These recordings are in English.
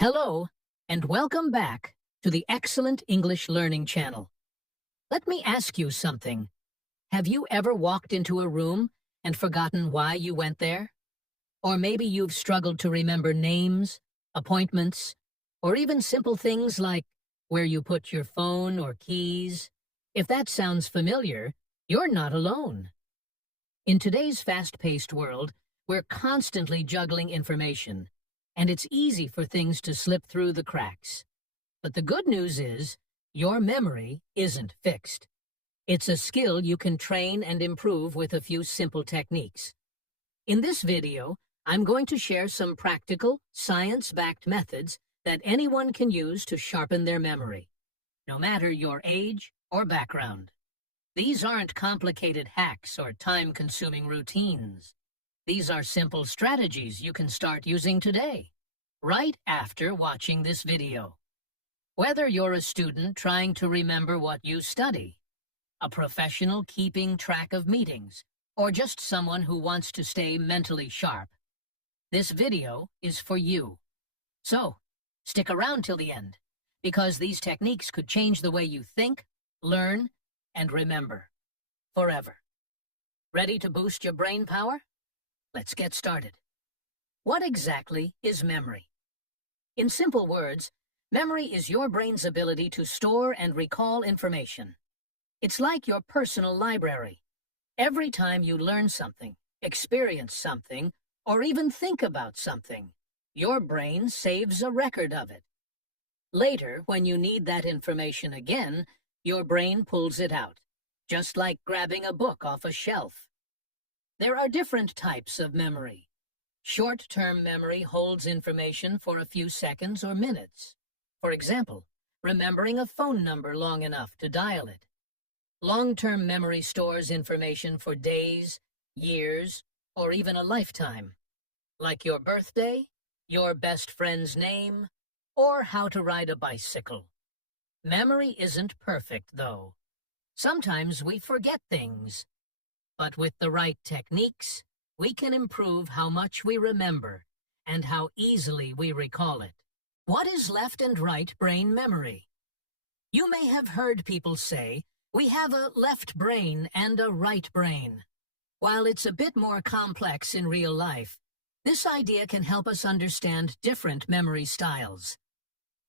Hello, and welcome back to the Excellent English Learning Channel. Let me ask you something. Have you ever walked into a room and forgotten why you went there? Or maybe you've struggled to remember names, appointments, or even simple things like where you put your phone or keys. If that sounds familiar, you're not alone. In today's fast-paced world, we're constantly juggling information, and it's easy for things to slip through the cracks. But the good news is, your memory isn't fixed. It's a skill you can train and improve with a few simple techniques. In this video, I'm going to share some practical, science-backed methods that anyone can use to sharpen their memory, no matter your age or background. These aren't complicated hacks or time-consuming routines. These are simple strategies you can start using today, right after watching this video. Whether you're a student trying to remember what you study, a professional keeping track of meetings, or just someone who wants to stay mentally sharp, this video is for you. So, stick around till the end, because these techniques could change the way you think, learn, and remember forever. Ready to boost your brain power? Let's get started. What exactly is memory? In simple words, memory is your brain's ability to store and recall information. It's like your personal library. Every time you learn something, experience something, or even think about something, your brain saves a record of it. Later, when you need that information again, your brain pulls it out, just like grabbing a book off a shelf. There are different types of memory. Short-term memory holds information for a few seconds or minutes. For example, remembering a phone number long enough to dial it. Long-term memory stores information for days, years, or even a lifetime, like your birthday, your best friend's name, or how to ride a bicycle. Memory isn't perfect, though. Sometimes we forget things. But with the right techniques, we can improve how much we remember and how easily we recall it. What is left and right brain memory? You may have heard people say, we have a left brain and a right brain. While it's a bit more complex in real life, this idea can help us understand different memory styles.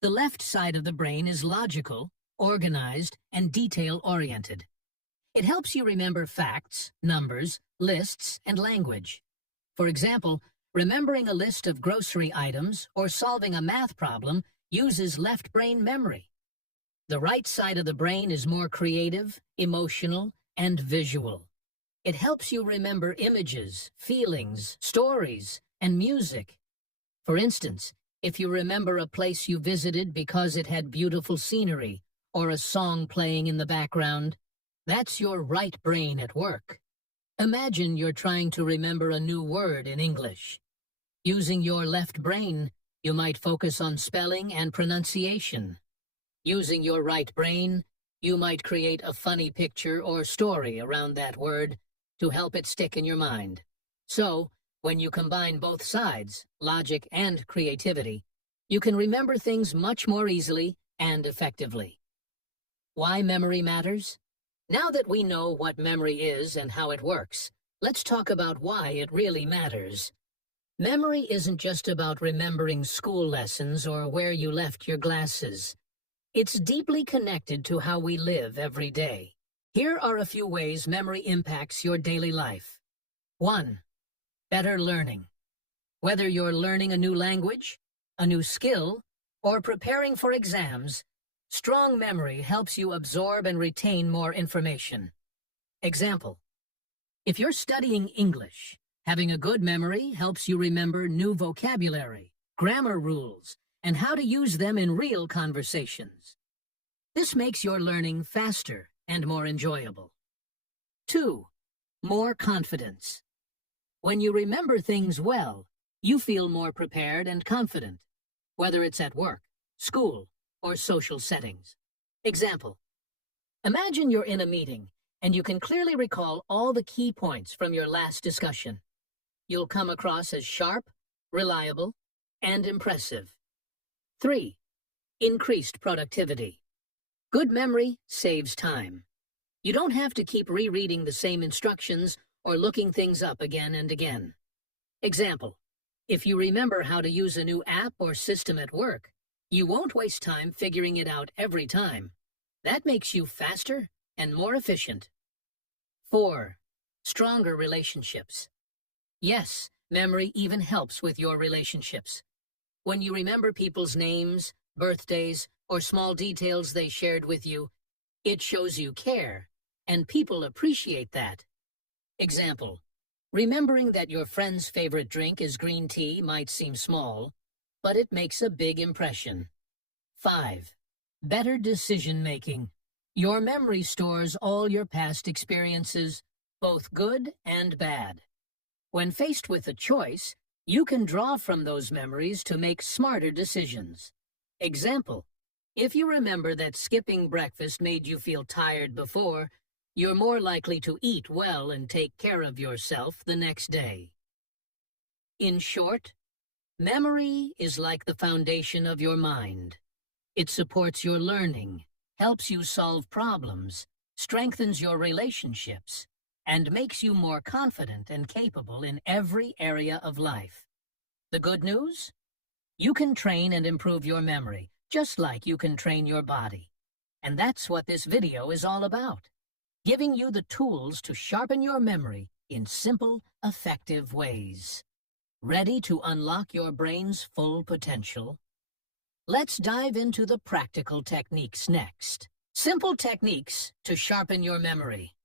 The left side of the brain is logical, organized, and detail-oriented. It helps you remember facts, numbers, lists, and language. For example, remembering a list of grocery items or solving a math problem uses left brain memory. The right side of the brain is more creative, emotional, and visual. It helps you remember images, feelings, stories, and music. For instance, if you remember a place you visited because it had beautiful scenery or a song playing in the background, that's your right brain at work. Imagine you're trying to remember a new word in English. Using your left brain, you might focus on spelling and pronunciation. Using your right brain, you might create a funny picture or story around that word to help it stick in your mind. So, when you combine both sides, logic and creativity, you can remember things much more easily and effectively. Why memory matters? Now that we know what memory is and how it works, let's talk about why it really matters. Memory isn't just about remembering school lessons or where you left your glasses. It's deeply connected to how we live every day. Here are a few ways memory impacts your daily life. 1. Better learning. Whether you're learning a new language, a new skill, or preparing for exams, strong memory helps you absorb and retain more information. Example: if you're studying English, having a good memory helps you remember new vocabulary, grammar rules, and how to use them in real conversations. This makes your learning faster and more enjoyable. 2. More confidence. When you remember things well, you feel more prepared and confident, whether it's at work, school, or social settings. Example: imagine you're in a meeting and you can clearly recall all the key points from your last discussion. You'll come across as sharp, reliable, and impressive. 3. Increased productivity. Good memory saves time. You don't have to keep rereading the same instructions or looking things up again and again. Example: if you remember how to use a new app or system at work, you won't waste time figuring it out every time. That makes you faster and more efficient. 4. Stronger relationships. Yes, memory even helps with your relationships. When you remember people's names, birthdays, or small details they shared with you, it shows you care, and people appreciate that. Example: remembering that your friend's favorite drink is green tea might seem small, but it makes a big impression. 5. Better decision-making. Your memory stores all your past experiences, both good and bad. When faced with a choice, you can draw from those memories to make smarter decisions. Example: if you remember that skipping breakfast made you feel tired before, you're more likely to eat well and take care of yourself the next day. In short, memory is like the foundation of your mind. It supports your learning, helps you solve problems, strengthens your relationships, and makes you more confident and capable in every area of life. The good news? You can train and improve your memory, just like you can train your body. And that's what this video is all about, giving you the tools to sharpen your memory in simple, effective ways. Ready to unlock your brain's full potential? Let's dive into the practical techniques next. Simple techniques to sharpen your memory.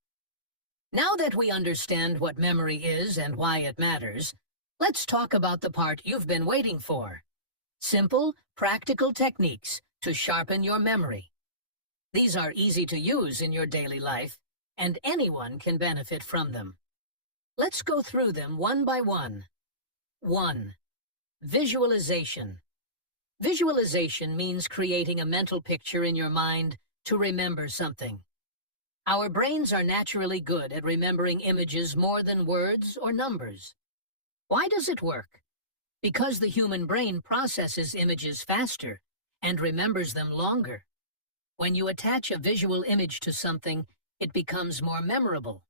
Now that we understand what memory is and why it matters, let's talk about the part you've been waiting for. Simple, practical techniques to sharpen your memory. These are easy to use in your daily life, and anyone can benefit from them. Let's go through them one by one. 1. Visualization. Visualization means creating a mental picture in your mind to remember something. Our brains are naturally good at remembering images more than words or numbers. Why does it work? Because the human brain processes images faster and remembers them longer. When you attach a visual image to something, it becomes more memorable.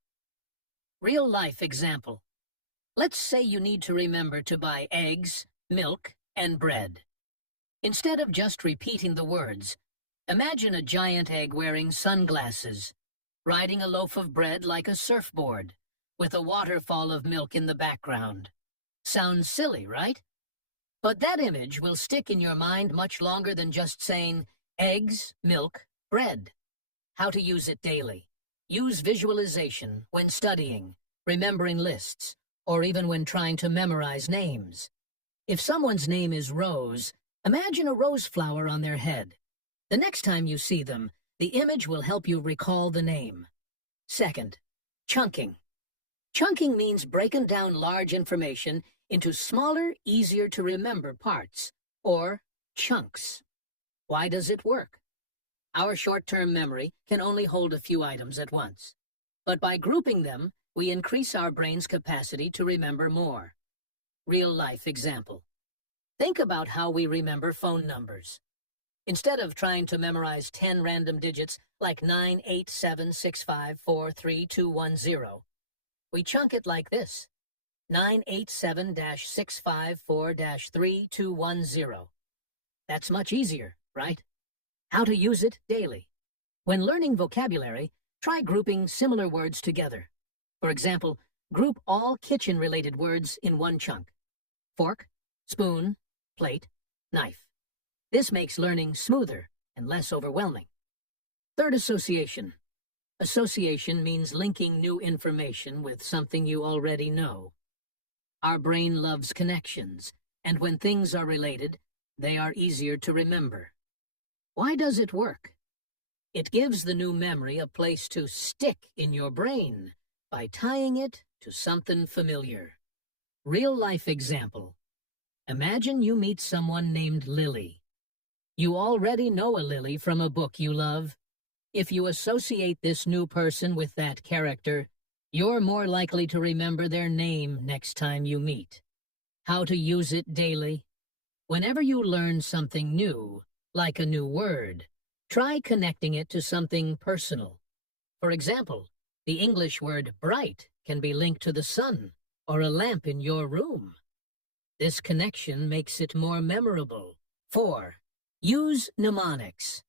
Real-life example. Let's say you need to remember to buy eggs, milk, and bread. Instead of just repeating the words, imagine a giant egg wearing sunglasses, riding a loaf of bread like a surfboard, with a waterfall of milk in the background. Sounds silly, right? But that image will stick in your mind much longer than just saying eggs, milk, bread. How to use it daily. Use visualization when studying, remembering lists, or even when trying to memorize names. If someone's name is Rose, imagine a rose flower on their head. The next time you see them, the image will help you recall the name. 2. Chunking. Chunking means breaking down large information into smaller, easier-to-remember parts, or chunks. Why does it work? Our short-term memory can only hold a few items at once. But by grouping them, we increase our brain's capacity to remember more. Real-life example. Think about how we remember phone numbers. Instead of trying to memorize 10 random digits like 98765432210, we chunk it like this: 987-654-3210. That's much easier, right? How to use it daily. When learning vocabulary, try grouping similar words together. For example, group all kitchen-related words in one chunk: fork, spoon, plate, knife. This makes learning smoother and less overwhelming. 3. Association. Association means linking new information with something you already know. Our brain loves connections, and when things are related, they are easier to remember. Why does it work? It gives the new memory a place to stick in your brain by tying it to something familiar. Real-life example. Imagine you meet someone named Lily. You already know a Lily from a book you love. If you associate this new person with that character, you're more likely to remember their name next time you meet. How to use it daily. Whenever you learn something new, like a new word, try connecting it to something personal. For example, the English word bright can be linked to the sun or a lamp in your room. This connection makes it more memorable. 4. Use mnemonics.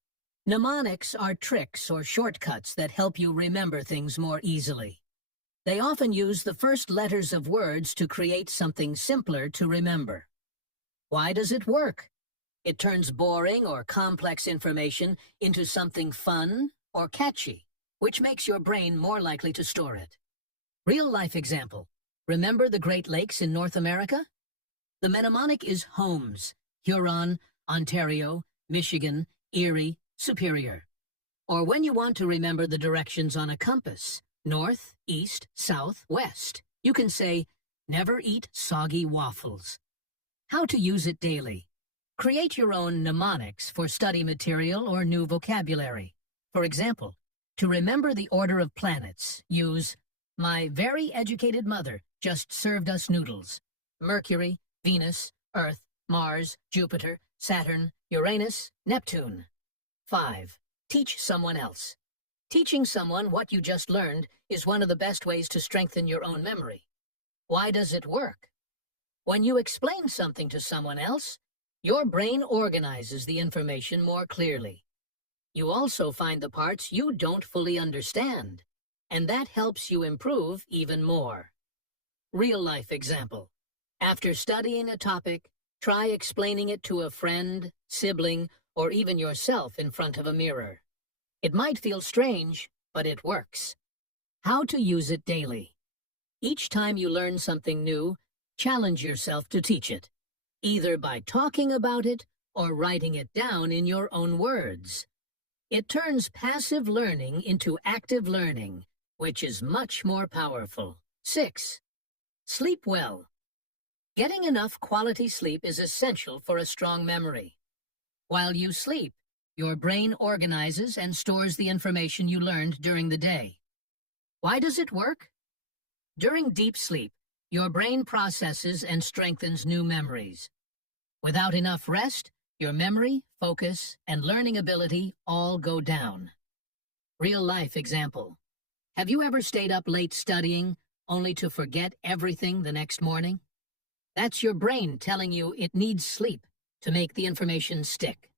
Mnemonics are tricks or shortcuts that help you remember things more easily. They often use the first letters of words to create something simpler to remember. Why does it work? It turns boring or complex information into something fun or catchy, which makes your brain more likely to store it. Real-life example. Remember the Great Lakes in North America? The mnemonic is Holmes, Huron, Ontario, Michigan, Erie, Superior. Or when you want to remember the directions on a compass, north, east, south, west, you can say, never eat soggy waffles. How to use it daily. Create your own mnemonics for study material or new vocabulary. For example, to remember the order of planets, use, my very educated mother just served us noodles. Mercury, Venus, Earth, Mars, Jupiter, Saturn, Uranus, Neptune. 5. Teach someone else. Teaching someone what you just learned is one of the best ways to strengthen your own memory. Why does it work? When you explain something to someone else, your brain organizes the information more clearly. You also find the parts you don't fully understand, and that helps you improve even more. Real-life example. After studying a topic, try explaining it to a friend, sibling, or even yourself in front of a mirror. It might feel strange, but it works. How to use it daily. Each time you learn something new, challenge yourself to teach it, either by talking about it or writing it down in your own words. It turns passive learning into active learning, which is much more powerful. 6. Sleep well. Getting enough quality sleep is essential for a strong memory. While you sleep, your brain organizes and stores the information you learned during the day. Why does it work? During deep sleep, your brain processes and strengthens new memories. Without enough rest, your memory, focus, and learning ability all go down. Real-life example. Have you ever stayed up late studying, only to forget everything the next morning? That's your brain telling you it needs sleep to make the information stick.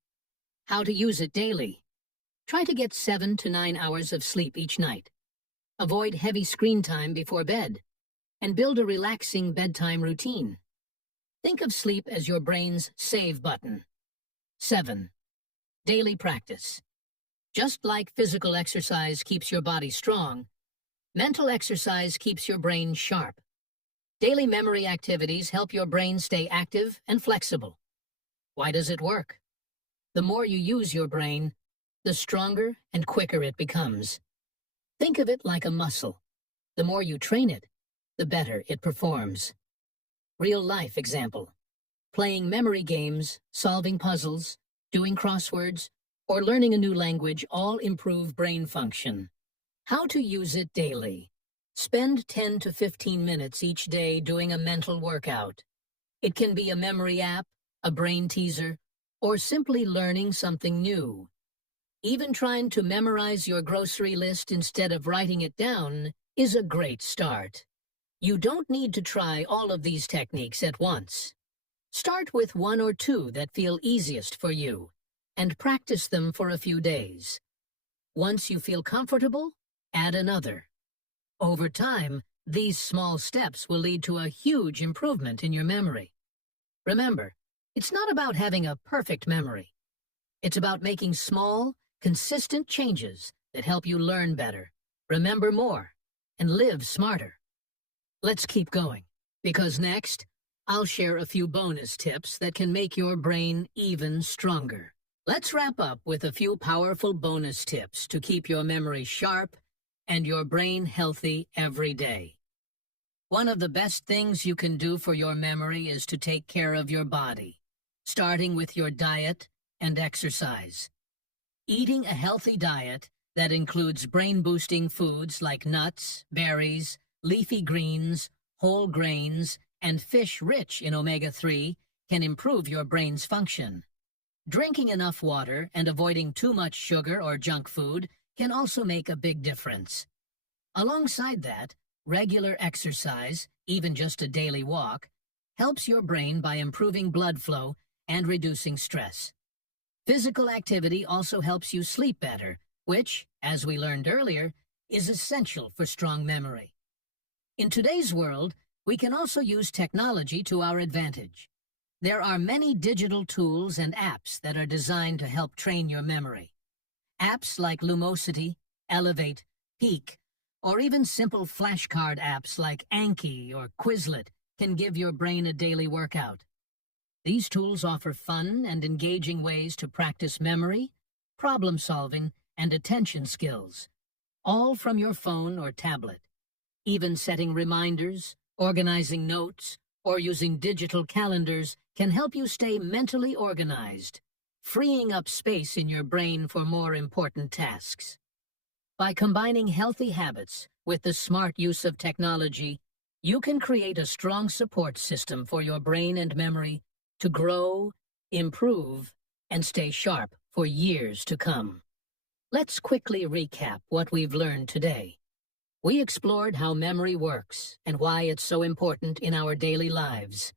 How to use it daily. Try to get 7 to 9 hours of sleep each night. Avoid heavy screen time before bed, and build a relaxing bedtime routine. Think of sleep as your brain's save button. 7. Daily practice. Just like physical exercise keeps your body strong, mental exercise keeps your brain sharp. Daily memory activities help your brain stay active and flexible. Why does it work? The more you use your brain, the stronger and quicker it becomes. Think of it like a muscle. The more you train it, the better it performs. Real-life example. Playing memory games, solving puzzles, doing crosswords, or learning a new language all improve brain function. How to use it daily. Spend 10 to 15 minutes each day doing a mental workout. It can be a memory app, a brain teaser, or simply learning something new. Even trying to memorize your grocery list instead of writing it down is a great start. You don't need to try all of these techniques at once. Start with 1 or 2 that feel easiest for you, and practice them for a few days. Once you feel comfortable, add another. Over time, these small steps will lead to a huge improvement in your memory. Remember, it's not about having a perfect memory. It's about making small, consistent changes that help you learn better, remember more, and live smarter. Let's keep going, because next, I'll share a few bonus tips that can make your brain even stronger. Let's wrap up with a few powerful bonus tips to keep your memory sharp and your brain healthy every day. One of the best things you can do for your memory is to take care of your body, starting with your diet and exercise. Eating a healthy diet that includes brain-boosting foods like nuts, berries, leafy greens, whole grains, and fish rich in omega-3 can improve your brain's function. Drinking enough water and avoiding too much sugar or junk food can also make a big difference. Alongside that, regular exercise, even just a daily walk, helps your brain by improving blood flow and reducing stress. Physical activity also helps you sleep better, which, as we learned earlier, is essential for strong memory. In today's world, we can also use technology to our advantage. There are many digital tools and apps that are designed to help train your memory. Apps like Lumosity, Elevate, Peak, or even simple flashcard apps like Anki or Quizlet can give your brain a daily workout. These tools offer fun and engaging ways to practice memory, problem solving, and attention skills, all from your phone or tablet. Even setting reminders, organizing notes, or using digital calendars can help you stay mentally organized, freeing up space in your brain for more important tasks. By combining healthy habits with the smart use of technology, you can create a strong support system for your brain and memory to grow, improve, and stay sharp for years to come. Let's quickly recap what we've learned today. We explored how memory works and why it's so important in our daily lives.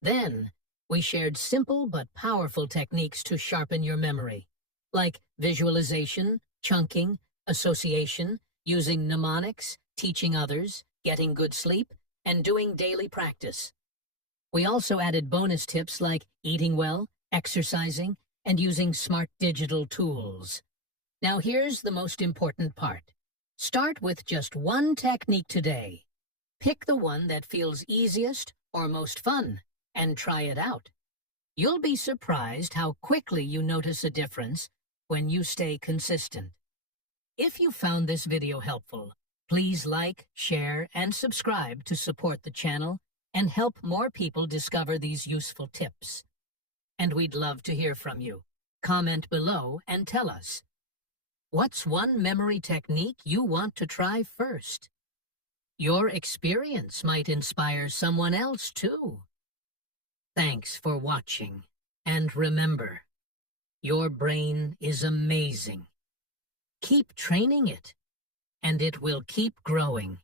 Then, we shared simple but powerful techniques to sharpen your memory, like visualization, chunking, association, using mnemonics, teaching others, getting good sleep, and doing daily practice. We also added bonus tips like eating well, exercising, and using smart digital tools. Now here's the most important part. Start with just one technique today. Pick the one that feels easiest or most fun, and try it out. You'll be surprised how quickly you notice a difference when you stay consistent. If you found this video helpful, please like, share, and subscribe to support the channel and help more people discover these useful tips. And we'd love to hear from you. Comment below and tell us, what's one memory technique you want to try first? Your experience might inspire someone else too. Thanks for watching, and remember, your brain is amazing. Keep training it, and it will keep growing.